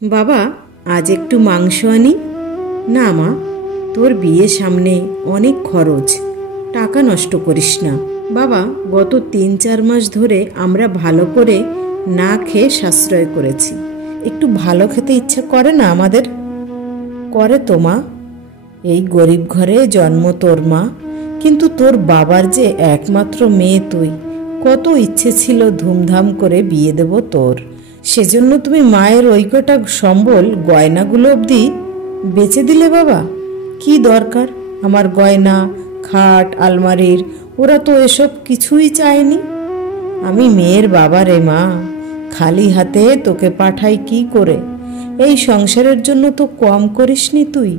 বাবা, আজ একটু মাংস আনি। না মা, তোর বিয়ে সামনে, অনেক খরচ, টাকা নষ্ট করিস না। বাবা, গত ৩-৪ মাস ধরে আমরা ভালো করে না খেয়ে সাশ্রয় করেছি। একটু ভালো খেতে ইচ্ছা করে না আমাদের? করে তো মা, এই গরিব ঘরে জন্ম তোর মা, কিন্তু তোর বাবার যে একমাত্র মেয়ে তুই, কত ইচ্ছে ছিল ধুমধাম করে বিয়ে দেব তোর। সেজন্য তুমি মায়ের ওই কটা সম্বল গয়নাগুলো অবধি বেচে দিলে বাবা। কি দরকার আমার গয়না, খাট, আলমারির? ওরা তো এসব কিছুই চায়নি। আমি মেয়ের বাবা রে মা, খালি হাতে তোকে পাঠাই কি করে? এই সংসারের জন্য তো কম করিসনি তুই।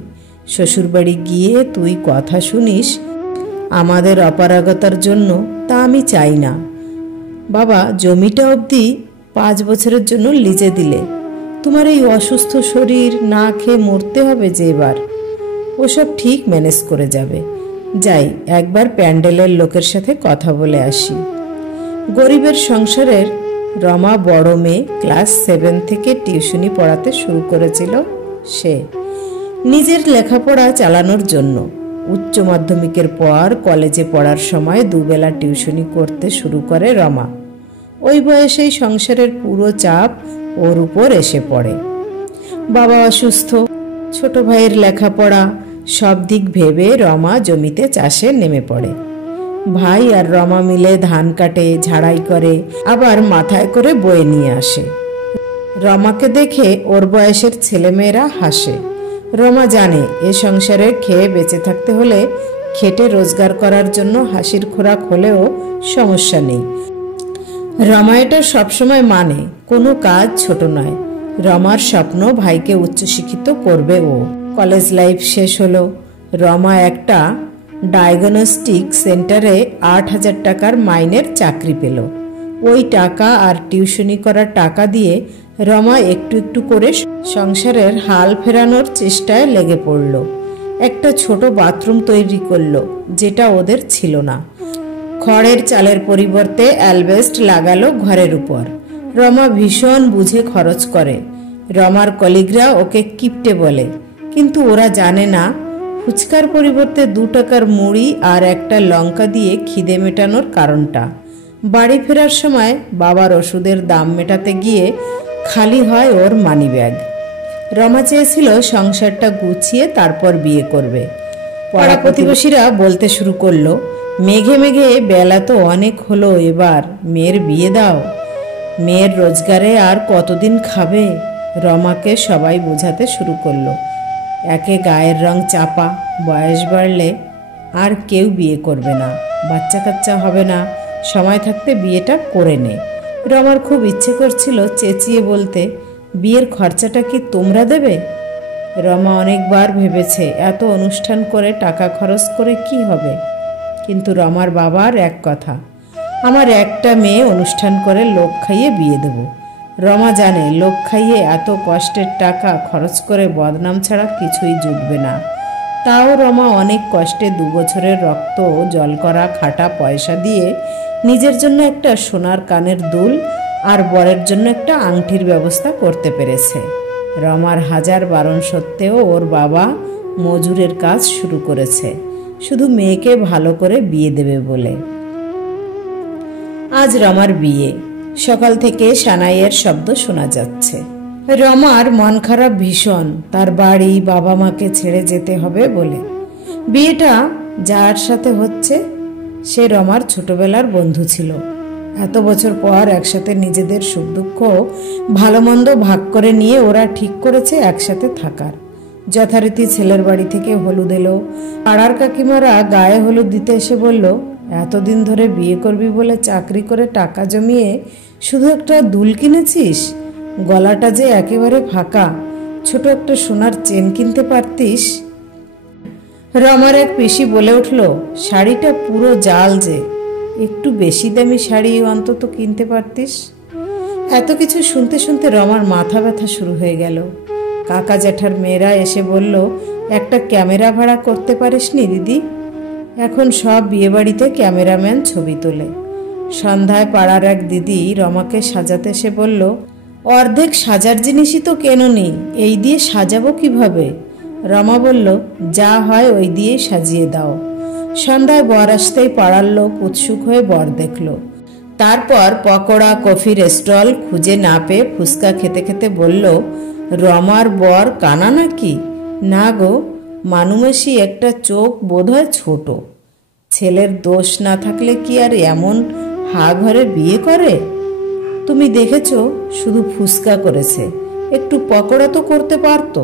শ্বশুরবাড়ি গিয়ে তুই কথা শুনিস আমাদের অপারগতার জন্য, তা আমি চাই না। বাবা, জমিটা অবধি 5 বছরের জন্য লিজে দিলে। তোমার এই অসুস্থ শরীর, না খেয়ে মরতে হবে যে এবার, ওসব ঠিক ম্যানেজ করে যাবে। যাই, একবার প্যান্ডেলের লোকের সাথে কথা বলে আসি। গরিবের সংসারের রমা বড় মেয়ে, ক্লাস 7 থেকে টিউশনি পড়াতে শুরু করেছিল সে, নিজের লেখাপড়া চালানোর জন্য। উচ্চ মাধ্যমিকের পর কলেজে পড়ার সময় দুবেলা টিউশনি করতে শুরু করে রমা। ওই বয়সেই সংসারের পুরো চাপ ওর উপর এসে পড়ে। বাবা অসুস্থ, ছোট ভাইয়ের লেখাপড়া, সব দিক ভেবে রমা জমিতে চাষে নেমে পড়ে। ভাই আর রমা মিলে ধান কাটে, ঝাড়াই করে, আবার মাথায় করে বয়ে নিয়ে আসে। রমাকে দেখে ওর বয়সের ছেলেমেয়েরা হাসে। রমা জানে এ সংসারে খেয়ে বেঁচে থাকতে হলে খেটে রোজগার করার জন্য হাসির খোরাক হলেও সমস্যা নেই। রমা এটা সবসময় মানে, কোনো কাজ ছোট নয়। রমার স্বপ্ন ভাইকে উচ্চশিক্ষিত করবে ও। কলেজ লাইফ শেষ হলো। রমা একটা ডায়াগনস্টিক সেন্টারে 8,000 টাকার মাইনের চাকরি পেল। ওই টাকা আর টিউশনি করার টাকা দিয়ে রমা একটু একটু করে সংসারের হাল ফেরানোর চেষ্টায় লেগে পড়ল। একটা ছোট বাথরুম তৈরি করলো, যেটা ওদের ছিল না। খড়ের চালের পরিবর্তে অ্যালবেস্ট লাগালো ঘরের উপর। রমা ভীষণ বুঝে খরচ করে। রমার কলিগরা ওকে কিপটে বলে, কিন্তু ওরা জানে না ফুচকার পরিবর্তে 2 টাকার মুড়ি আর একটা লঙ্কা দিয়ে খিদে মেটানোর কারণটা। বাড়ি ফেরার সময় বাবার ওষুধের দাম মেটাতে গিয়ে খালি হয় ওর মানিব্যাগ। রমা চেয়েছিল সংসারটা গুছিয়ে তারপর বিয়ে করবে। পাড়া প্রতিবেশীরা বলতে শুরু করলো, মেঘে মেঘে বেলা তো অনেক হলো, এবার মেয়ের বিয়ে দাও। মেয়ের রোজগারে আর কতদিন খাবে? রমাকে সবাই বোঝাতে শুরু করলো। একে গায়ের রং চাপা, বয়স বাড়লে আর কেউ বিয়ে করবে না, বাচ্চা কাচ্চা হবে না, সময় থাকতে বিয়েটা করে নে। রমার খুব ইচ্ছে করছিল চেঁচিয়ে বলতে, বিয়ের খরচাটা কি তোমরা দেবে? রমা অনেকবার ভেবেছে এত অনুষ্ঠান করে টাকা খরচ করে কি হবে, কিন্তু রমার বাবার এক কথা, আমার একটা মেয়ে অনুষ্ঠান করে লোক খাইয়ে বিয়ে দেব। রমা জানে লোক খাইয়ে এত কষ্টের টাকা খরচ করে বদনাম ছাড়া কিছুই জুটবে না। তাও রমা অনেক কষ্টে 2 বছরের রক্ত জল করা খাটা পয়সা দিয়ে নিজের জন্য একটা সোনার কানের দুল আর বরের জন্য একটা আংটির ব্যবস্থা করতে পেরেছে। রমার হাজার বারণ সত্ত্বেও ওর বাবা মজুরের কাজ শুরু করেছে, শুধু মেয়েকে ভালো করে বিয়ে দেবে বলে। আজ রমার বিয়ে। সকাল থেকে সানাইয়ের শব্দ শোনা যাচ্ছে। রমার মন খারাপ ভীষণ, তার বাড়ি, বাবা মাকে ছেড়ে যেতে হবে বলে। বিয়েটা যার সাথে হচ্ছে সে রমার ছোটবেলার বন্ধু ছিল। এত বছর পর একসাথে নিজেদের সুখ দুঃখ ভালো মন্দ ভাগ করে নিয়ে ওরা ঠিক করেছে একসাথে থাকার। যথারীতি ছেলের বাড়ি থেকে হলুদ এলো। পাড়ার কাকিমারা গায়ে হলুদ দিতে এসে বলল, এতদিন ধরে বিয়ে করবি বলে চাকরি করে টাকা জমিয়ে শুধু একটা দুল কিনেছিস, গলাটা যে একেবারে ফাঁকা, ছোট একটা সোনার চেন কিনতে পারতিস। রমার এক পিসি বলে উঠল, শাড়িটা পুরো জাল যে, একটু বেশি দামি শাড়ি অন্তত কিনতে পারতিস। এত কিছু শুনতে শুনতে রমার মাথা ব্যথা শুরু হয়ে গেল। কাকা জ্যাঠার মেয়েরা এসে বলল, একটা ক্যামেরা ভাড়া করতে পারিসনি দিদি? এখন সব বিয়েবাড়িতে ক্যামেরাম্যান ছবি তোলে। সন্ধ্যায় পাড়ার এক দিদি রমাকে সাজাতে এসে বলল, অর্ধেক সাজার জিনিসই তো কেননি, এই দিয়ে সাজাবো কিভাবে? রমা বলল, যা হয় ওই দিয়েই সাজিয়ে দাও। সন্ধ্যায় বর আসতেই পাড়ার লোক উৎসুক হয়ে বর দেখল। তারপর পকোড়া কফির স্টল খুঁজে না পেয়ে ফুচকা খেতে খেতে বলল, রমার বর কানা নাকি? না গো, মানুমাসি একটা চোখ বোধহয় ছোট। ছেলের দোষ না থাকলে কি আর এমন হা ঘরে বিয়ে করে? তুমি দেখেছ, শুধু ফুচকা করেছে, একটু পকোড়া তো করতে পারতো।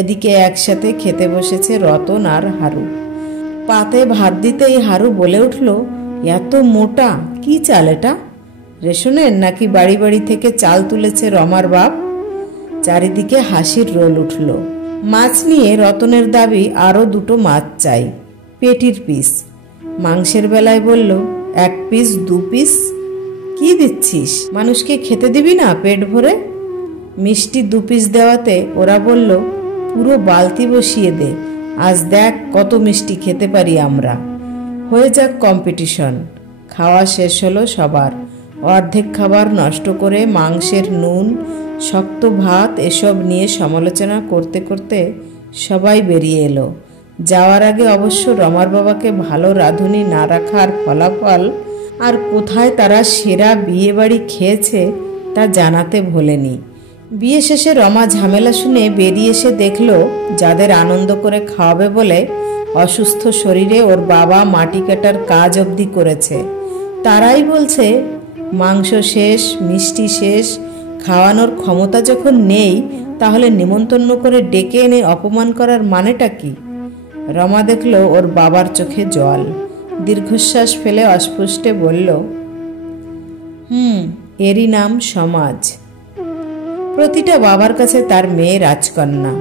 এদিকে একসাথে খেতে বসেছে রতন আর হারু। পাতে ভাত দিতেই হারু বলে উঠল, এত মোটা কি চাল এটা? রেশনের নাকি বাড়ি বাড়ি থেকে চাল তুলেছে রমার বাপ? চারিদিকে হাসির রোল উঠল। মাছ নিয়ে রতনের দাবি আরও দুটো মাছ চাই, পেটির পিস। মাংসের বেলায় বলল, 1 পিস 2 পিস। কি দিচ্ছিস, মানুষকে খেতে দিবি না পেট ভরে? মিষ্টি 2 পিস দেওয়াতে ওরা বলল, পুরো বালতি বসিয়ে দে, আজ দেখ কত মিষ্টি খেতে পারি আমরা। হয়ে যাক কম্পিটিশন। খাওয়া শেষ হলো সবার। অর্ধেক খাবার নষ্ট করে মাংসের নুন, শক্ত ভাত এসব নিয়ে সমালোচনা করতে করতে সবাই বেরিয়ে এলো। যাওয়ার আগে অবশ্য রমার বাবাকে ভালো রাঁধুনি না রাখার ফলাফল আর কোথায় তারা সেরা বিয়ে বাড়ি খেয়েছে তা জানাতে ভোলেনি। বিয়ে শেষে রমা ঝামেলা শুনে বেরিয়ে এসে দেখল, যাদের আনন্দ করে খাওয়াবে বলে অসুস্থ শরীরে ওর বাবা মাটি কাটার কাজ অবধি করেছে, তারাই বলছে মাংস শেষ, মিষ্টি শেষ, খাওয়ানোর ক্ষমতা যখন নেই তাহলে নিমন্ত্রণ করে ডেকে এনে অপমান করার মানেটা কি? রমা দেখল ওর বাবার চোখে জল। দীর্ঘশ্বাস ফেলে অস্পষ্টে বলল, এরই নাম সমাজ। প্রতিটা বাবার কাছে তার মেয়ে রাজকন্যা।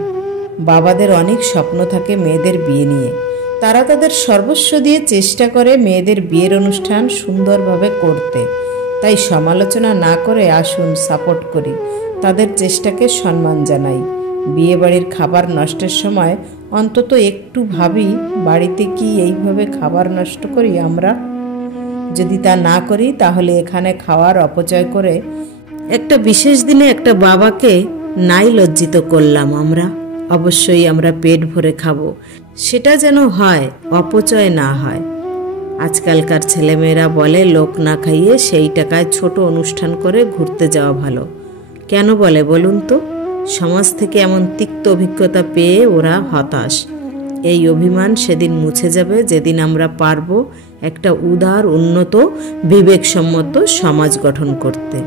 বাবাদের অনেক স্বপ্ন থাকে মেয়েদের বিয়ে নিয়ে। তারা তাদের সর্বস্ব দিয়ে চেষ্টা করে মেয়েদের বিয়ের অনুষ্ঠান সুন্দরভাবে করতে। তাই সমালোচনা না করে আসুন সাপোর্ট করি, তাদের চেষ্টাকে সম্মান জানাই। বিয়েবাড়ির খাবার নষ্টের সময় অন্তত একটু ভাবি, বাড়িতে কি এইভাবে খাবার নষ্ট করি আমরা? যদি তা না করি তাহলে এখানে খাওয়ার অপচয় করে একটা বিশেষ দিনে একটা বাবাকে নাই লজ্জিত করলাম আমরা। অবশ্যই আমরা পেট ভরে খাবো, সেটা যেন হয়, অপচয় না হয়। আজকালকার ছেলেমেয়েরা বলে লোক না খাইয়ে সেই টাকায় ছোট অনুষ্ঠান করে ঘুরতে যাওয়া ভালো। কেন বলে বলুন তো? সমাজ থেকে এমন তিক্ত অভিজ্ঞতা পেয়ে ওরা হতাশ। এই অভিমান সেদিন মুছে যাবে যেদিন আমরা পারবো একটা উদার, উন্নত, বিবেকসম্মত সমাজ গঠন করতে।